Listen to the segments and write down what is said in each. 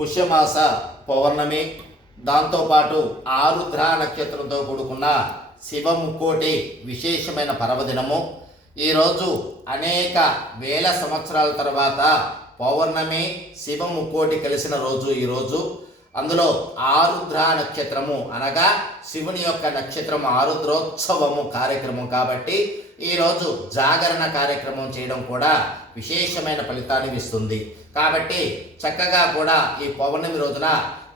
పుష్యమాస పౌర్ణమి, దాంతోపాటు ఆరుద్ర నక్షత్రంతో కూడుకున్న శివముక్కోటి విశేషమైన పర్వదినము. ఈరోజు అనేక వేల సంవత్సరాల తర్వాత పౌర్ణమి శివముక్కోటి కలిసిన రోజు ఈరోజు. అందులో ఆరుద్ర నక్షత్రము అనగా శివుని యొక్క నక్షత్రం, ఆరుద్రోత్సవము కార్యక్రమం కాబట్టి ఈరోజు జాగరణ కార్యక్రమం చేయడం కూడా విశేషమైన ఫలితాన్ని ఇస్తుంది. కాబట్టి చక్కగా కూడా ఈ పౌర్ణమి రోజున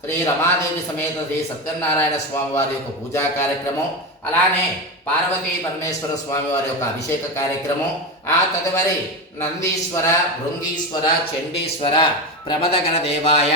శ్రీ రమాదేవి సమేత శ్రీ సత్యనారాయణ స్వామి వారి యొక్క పూజా కార్యక్రమం, అలానే పార్వతీ పరమేశ్వర స్వామి వారి యొక్క అభిషేక కార్యక్రమం, ఆ తదుపరి నందీశ్వర, భృంగీశ్వర, చండీశ్వర, ప్రమదగణ దేవాయ,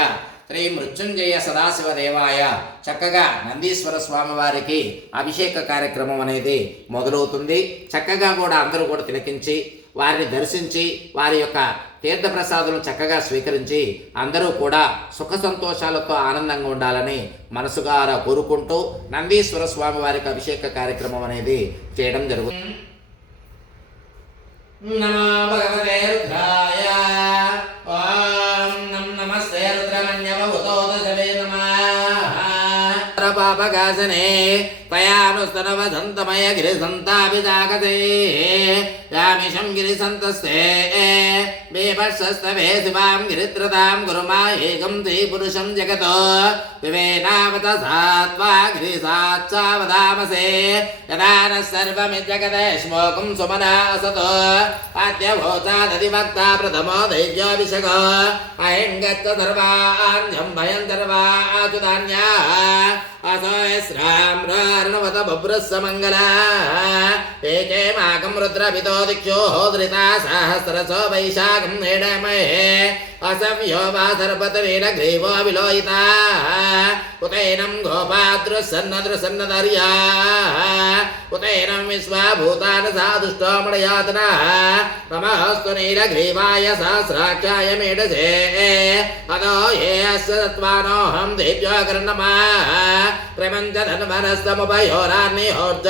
శ్రీ మృత్యుంజయ సదాశివ దేవాయ చక్కగా నందీశ్వర స్వామి వారికి అభిషేక కార్యక్రమం అనేది మొదలవుతుంది. చక్కగా కూడా అందరూ కూడా తిలకించి వారిని దర్శించి వారి యొక్క తీర్థప్రసాదులను చక్కగా స్వీకరించి అందరూ కూడా సుఖ సంతోషాలతో ఆనందంగా ఉండాలని మనసుగారా కోరుకుంటూ నందీశ్వర స్వామి వారికి అభిషేక కార్యక్రమం అనేది చేయడం జరుగుతుంది. నమో భగవతే రుద్రాయ. ఓం నమస్తే రుద్రమన్యవభూతోదశవే నమః. పాపకాశనే తయానుస్తనవదంతమయ గిరిసంతాపితాగతే యామిషం గిరిసంతస్తే బీభత్సస్తవే శివాం గిరిత్రతాం గురుమా ఏకం తే పురుషం జగతో వివేనావత సాత్వా గిరిసాచ్చావదామసే యదాన సర్వమిజ్జగతే శ్లోకం సుమనా అసతో ఆద్యభూతాదధివక్తా ప్రథమో దైవ్యోభిషగో అహింగచ్చ సర్వాణ్యం భయం సర్వాచుధాన్యా అసోయశ్రాం రార్ణవత బభ్రస్స మంగళా ఏకే మాకం రుద్రపితో దిక్షో హోదృతా సహస్రసో వైశాఖం నేడమహే అసవ్యో వా సర్పతరేణ గ్రీవో విలోయితా ఉతైనం గోపాదృసన్నదృసన్నదర్యా ఉతైనం విశ్వభూతాన సాదుష్టో మణయాతనా నమస్తు నీలగ్రీవాయ సహస్రాక్షాయ మేడసే అదో ఏ అస్య తత్వానోహం దేవ్యో కర్ణమా ప్రపంచ ధన్వనస్తముపయోరాన్నిహోర్జ